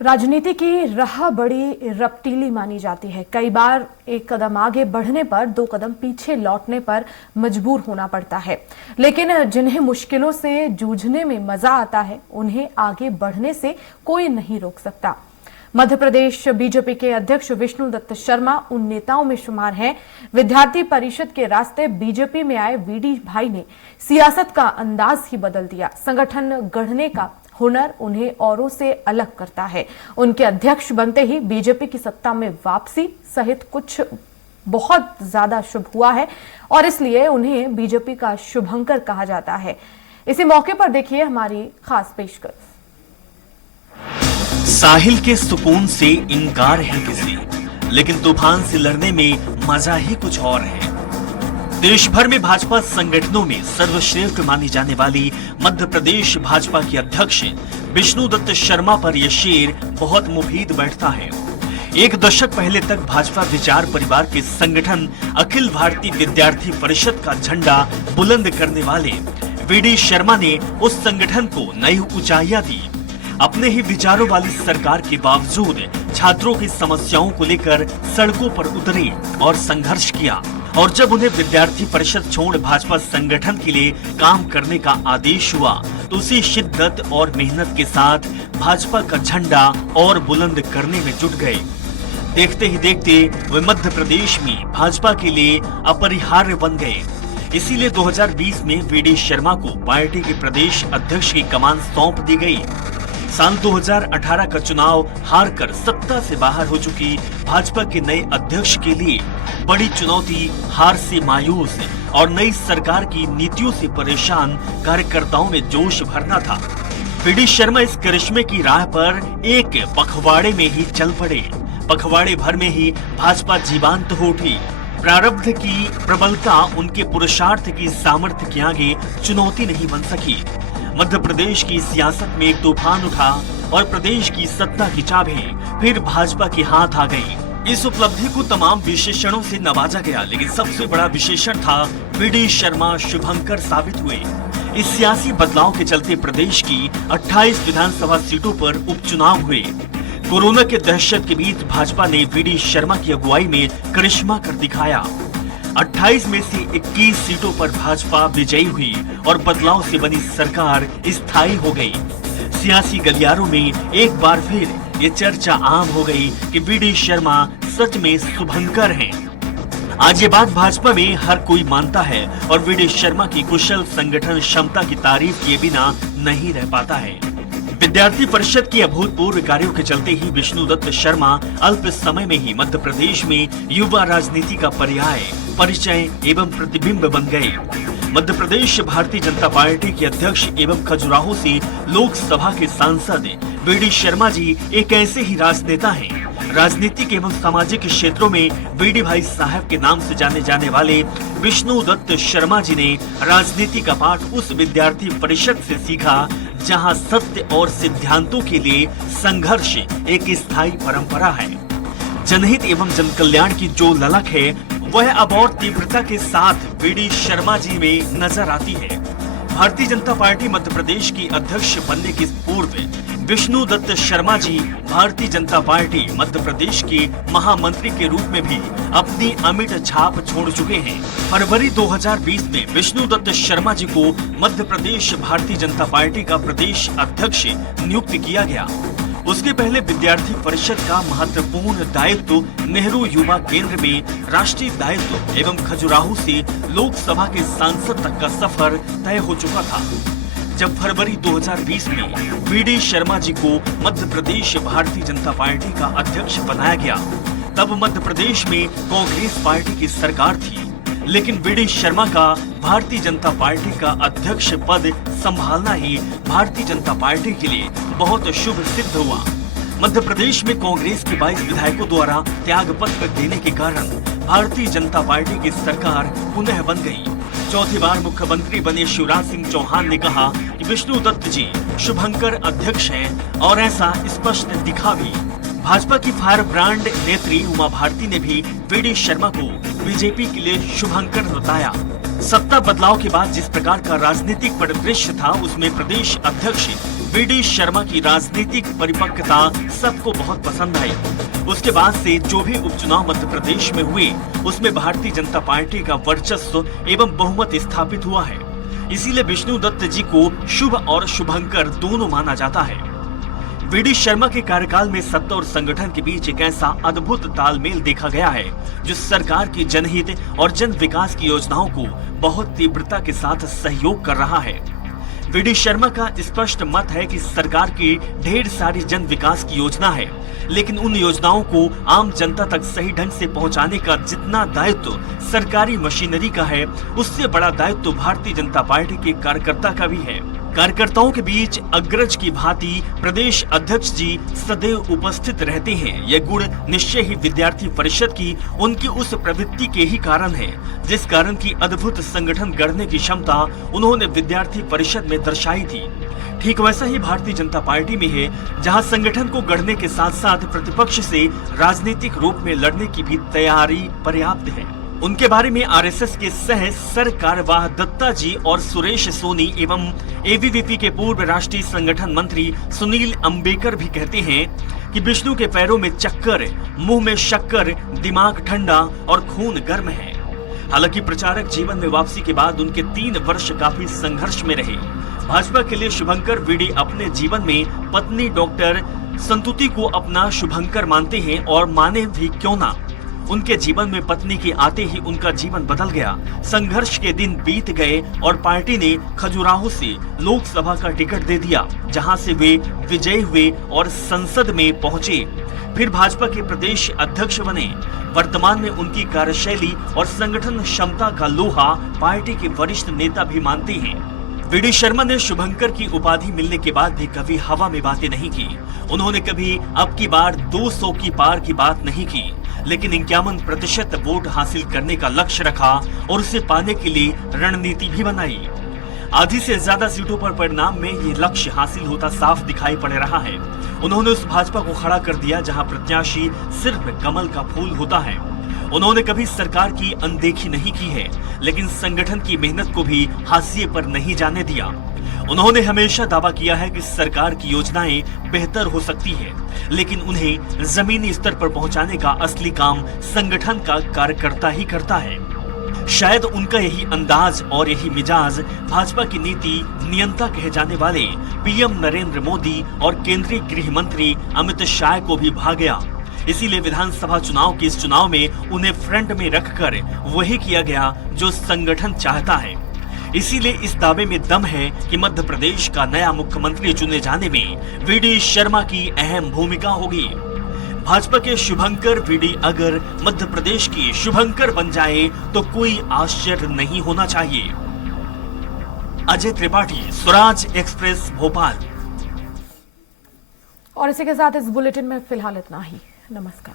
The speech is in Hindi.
राजनीति की राह बड़ी रपटीली मानी जाती है। कई बार एक कदम आगे बढ़ने पर दो कदम पीछे लौटने पर मजबूर होना पड़ता है, लेकिन जिन्हें मुश्किलों से जूझने में मजा आता है उन्हें आगे बढ़ने से कोई नहीं रोक सकता। मध्य प्रदेश बीजेपी के अध्यक्ष विष्णु दत्त शर्मा उन नेताओं में शुमार हैं। विद्यार्थी परिषद के रास्ते बीजेपी में आए वीडी भाई ने सियासत का अंदाज ही बदल दिया। संगठन गढ़ने का हुनर उन्हें औरों से अलग करता है। उनके अध्यक्ष बनते ही बीजेपी की सत्ता में वापसी सहित कुछ बहुत ज्यादा शुभ हुआ है और इसलिए उन्हें बीजेपी का शुभंकर कहा जाता है। इसी मौके पर देखिए हमारी खास पेशकश। साहिल के सुकून से इनकार है किसी, लेकिन तूफान से लड़ने में मजा ही कुछ और है। देश भर में भाजपा संगठनों में सर्वश्रेष्ठ मानी जाने वाली मध्य प्रदेश भाजपा के अध्यक्ष विष्णु दत्त शर्मा पर यह शेर बहुत मुफीद बैठता है। एक दशक पहले तक भाजपा विचार परिवार के संगठन अखिल भारतीय विद्यार्थी परिषद का झंडा बुलंद करने वाले वीडी शर्मा ने उस संगठन को नई ऊंचाइयां दी। अपने ही विचारों वाली सरकार के बावजूद छात्रों की समस्याओं को लेकर सड़कों पर उतरे और संघर्ष किया। और जब उन्हें विद्यार्थी परिषद छोड़ भाजपा संगठन के लिए काम करने का आदेश हुआ तो उसी शिद्दत और मेहनत के साथ भाजपा का झंडा और बुलंद करने में जुट गए। देखते ही देखते वे मध्य प्रदेश में भाजपा के लिए अपरिहार्य बन गए। इसीलिए 2020 में वीडी शर्मा को पार्टी के प्रदेश अध्यक्ष की कमान सौंप दी गई। साल 2018 का चुनाव हारकर सत्ता से बाहर हो चुकी भाजपा के नए अध्यक्ष के लिए बड़ी चुनौती हार से मायूस और नई सरकार की नीतियों से परेशान कार्यकर्ताओं में जोश भरना था। वीडी शर्मा इस करिश्मे की राह पर एक पखवाड़े में ही चल पड़े। पखवाड़े भर में ही भाजपा जीवंत हो उठी। प्रारब्ध की प्रबलता उनके पुरुषार्थ की सामर्थ्य के आगे चुनौती नहीं बन सकी। मध्य प्रदेश की सियासत में एक तूफान उठा और प्रदेश की सत्ता की चाबी फिर भाजपा के हाथ आ गई। इस उपलब्धि को तमाम विशेषणों से नवाजा गया, लेकिन सबसे बड़ा विशेषण था वीडी शर्मा शुभंकर साबित हुए। इस सियासी बदलाव के चलते प्रदेश की 28 विधानसभा सीटों पर उपचुनाव हुए। कोरोना के दहशत के बीच भाजपा ने वीडी शर्मा की अगुवाई में करिश्मा कर दिखाया। 28 में से 21 सीटों पर भाजपा विजयी हुई और बदलाव से बनी सरकार स्थायी हो गई। सियासी गलियारों में एक बार फिर ये चर्चा आम हो गई कि वीडी शर्मा सच में शुभंकर हैं। आज ये बात भाजपा में हर कोई मानता है और वीडी शर्मा की कुशल संगठन क्षमता की तारीफ किए बिना नहीं रह पाता है। विद्यार्थी परिषद की अभूतपूर्व कार्यों के चलते ही विष्णु दत्त शर्मा अल्प समय में ही मध्य प्रदेश में युवा राजनीति का पर्याय, परिचय एवं प्रतिबिंब बन गए। मध्य प्रदेश भारतीय जनता पार्टी के अध्यक्ष एवं खजुराहो से लोकसभा के सांसद वीडी शर्मा जी एक ऐसे ही राजनेता हैं। राजनीतिक एवं सामाजिक क्षेत्रों में वीडी भाई साहब के नाम से जाने जाने वाले विष्णु दत्त शर्मा जी ने राजनीति का पाठ उस विद्यार्थी परिषद से सीखा जहां सत्य और सिद्धांतों के लिए संघर्ष एक स्थायी परंपरा है। जनहित एवं जनकल्याण की जो ललक है वह अब और तीव्रता के साथ वीडी शर्मा जी में नजर आती है। भारतीय जनता पार्टी मध्य प्रदेश की अध्यक्ष बनने के पूर्व विष्णु दत्त शर्मा जी भारतीय जनता पार्टी मध्य प्रदेश के महामंत्री के रूप में भी अपनी अमिट छाप छोड़ चुके हैं। फरवरी 2020 में विष्णु दत्त शर्मा जी को मध्य प्रदेश भारतीय जनता पार्टी का प्रदेश अध्यक्ष नियुक्त किया गया। उसके पहले विद्यार्थी परिषद का महत्वपूर्ण दायित्व नेहरू युवा केंद्र में राष्ट्रीय दायित्व एवं खजुराहो से लोकसभा के सांसद तक का सफर तय हो चुका था। जब फरवरी 2020 में वीडी शर्मा जी को मध्य प्रदेश भारतीय जनता पार्टी का अध्यक्ष बनाया गया, तब मध्य प्रदेश में कांग्रेस पार्टी की सरकार थी, लेकिन वीडी शर्मा का भारतीय जनता पार्टी का अध्यक्ष पद संभालना ही भारतीय जनता पार्टी के लिए बहुत शुभ सिद्ध हुआ। मध्य प्रदेश में कांग्रेस के 22 विधायकों द्वारा त्याग पत्र देने के कारण भारतीय जनता पार्टी की सरकार पुनः बन गई। चौथी बार मुख्यमंत्री बने शिवराज सिंह चौहान ने कहा कि विष्णु दत्त जी शुभंकर अध्यक्ष हैं और ऐसा स्पष्ट दिखा भी। भाजपा की फायर ब्रांड नेत्री उमा भारती ने भी वीडी शर्मा को बीजेपी के लिए शुभंकर बताया। सत्ता बदलाव के बाद जिस प्रकार का राजनीतिक परिदृश्य था उसमें प्रदेश अध्यक्ष वीडी शर्मा की राजनीतिक परिपक्वता सबको बहुत पसंद आई। उसके बाद से जो भी उपचुनाव मध्य प्रदेश में हुए उसमें भारतीय जनता पार्टी का वर्चस्व एवं बहुमत स्थापित हुआ है। इसीलिए विष्णु दत्त जी को शुभ और शुभंकर दोनों माना जाता है। वीडी शर्मा के कार्यकाल में सत्ता और संगठन के बीच एक ऐसा अद्भुत तालमेल देखा गया है जो सरकार की जनहित और जन विकास की योजनाओं को बहुत तीव्रता के साथ सहयोग कर रहा है। वीडी शर्मा का स्पष्ट मत है कि सरकार की ढेर सारी जन विकास की योजना है, लेकिन उन योजनाओं को आम जनता तक सही ढंग से पहुंचाने का जितना दायित्व सरकारी मशीनरी का है, उससे बड़ा दायित्व भारतीय जनता पार्टी के कार्यकर्ता का भी है। कार्यकर्ताओं के बीच अग्रज की भांति प्रदेश अध्यक्ष जी सदैव उपस्थित रहते हैं। यह गुण निश्चय ही विद्यार्थी परिषद की उनकी उस प्रवृत्ति के ही कारण है, जिस कारण की अद्भुत संगठन गढ़ने की क्षमता उन्होंने विद्यार्थी परिषद में दर्शाई थी। ठीक वैसा ही भारतीय जनता पार्टी में है, जहां संगठन को गढ़ने के साथ साथ प्रतिपक्ष से राजनीतिक रूप में लड़ने की भी तैयारी पर्याप्त है। उनके बारे में आरएसएस के सह सरकारवाह दत्ता जी और सुरेश सोनी एवं एबीवीपी के पूर्व राष्ट्रीय संगठन मंत्री सुनील अंबेकर भी कहते हैं कि विष्णु के पैरों में चक्कर, मुंह में शक्कर, दिमाग ठंडा और खून गर्म है। हालांकि प्रचारक जीवन में वापसी के बाद उनके 3 वर्ष काफी संघर्ष में रहे। भाजपा के लिए शुभंकर वीडी अपने जीवन में पत्नी डॉक्टर संतुति को अपना शुभंकर मानते हैं, और माने भी क्यों ना। उनके जीवन में पत्नी के आते ही उनका जीवन बदल गया। संघर्ष के दिन बीत गए और पार्टी ने खजुराहो से लोकसभा का टिकट दे दिया, जहां से वे विजयी हुए और संसद में पहुंचे। फिर भाजपा के प्रदेश अध्यक्ष बने। वर्तमान में उनकी कार्यशैली और संगठन क्षमता का लोहा पार्टी के वरिष्ठ नेता भी मानते हैं। वीडी शर्मा ने शुभंकर की उपाधि मिलने के बाद भी कभी हवा में बातें नहीं की। उन्होंने कभी अब की बार 200 की पार की बात नहीं की, लेकिन 51% वोट हासिल करने का लक्ष्य रखा और उसे पाने के लिए रणनीति भी बनाई। आधी से ज्यादा सीटों पर परिणाम में ये लक्ष्य हासिल होता साफ दिखाई पड़ रहा है। उन्होंने उस भाजपा को खड़ा कर दिया जहां प्रत्याशी सिर्फ कमल का फूल होता है। उन्होंने कभी सरकार की अनदेखी नहीं की है, लेकिन संगठन की मेहनत को भी हाशिए पर नहीं जाने दिया। उन्होंने हमेशा दावा किया है कि सरकार की योजनाएं बेहतर हो सकती है, लेकिन उन्हें जमीनी स्तर पर पहुंचाने का असली काम संगठन का कार्यकर्ता ही करता है। शायद उनका यही अंदाज और यही मिजाज भाजपा की नीति नियंता कहे जाने वाले पीएम नरेंद्र मोदी और केंद्रीय गृह मंत्री अमित शाह को भी भा गया। इसीलिए विधानसभा चुनाव के इस चुनाव में उन्हें फ्रंट में रखकर वही किया गया जो संगठन चाहता है। इसीलिए इस दावे में दम है कि मध्य प्रदेश का नया मुख्यमंत्री चुने जाने में वीडी शर्मा की अहम भूमिका होगी। भाजपा के शुभंकर वीडी अगर मध्य प्रदेश की शुभंकर बन जाए तो कोई आश्चर्य नहीं होना चाहिए। अजय त्रिपाठी, स्वराज एक्सप्रेस, भोपाल। और इसी के साथ इस बुलेटिन में फिलहाल इतना ही। नमस्कार।